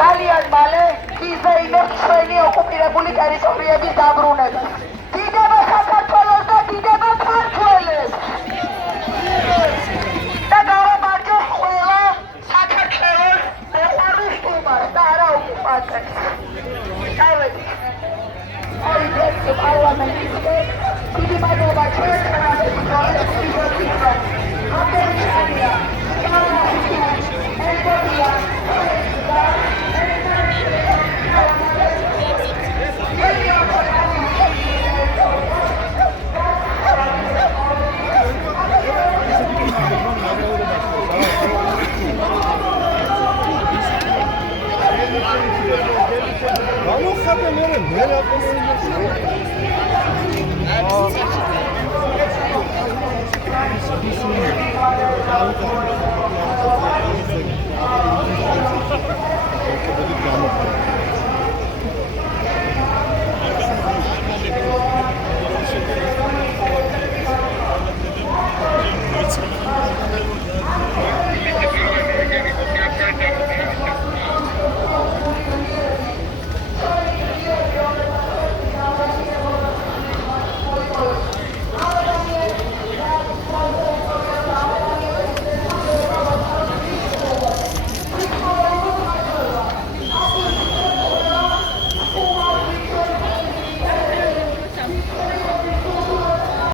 ძალიან მალე დიზაინებს ჩვენი ოკუპირებული ტერიტორიების დაბრუნებას. დიდება საქართველოს და დიდება ქართველებს. და გავამარჯოს ყველა საქართველოს მოყვარულ სტუმარს და არა ოკუპანტებს. ჩავედით. აი ეს პარლამენტზე დიდი მადლობა ჩვენ Thank you.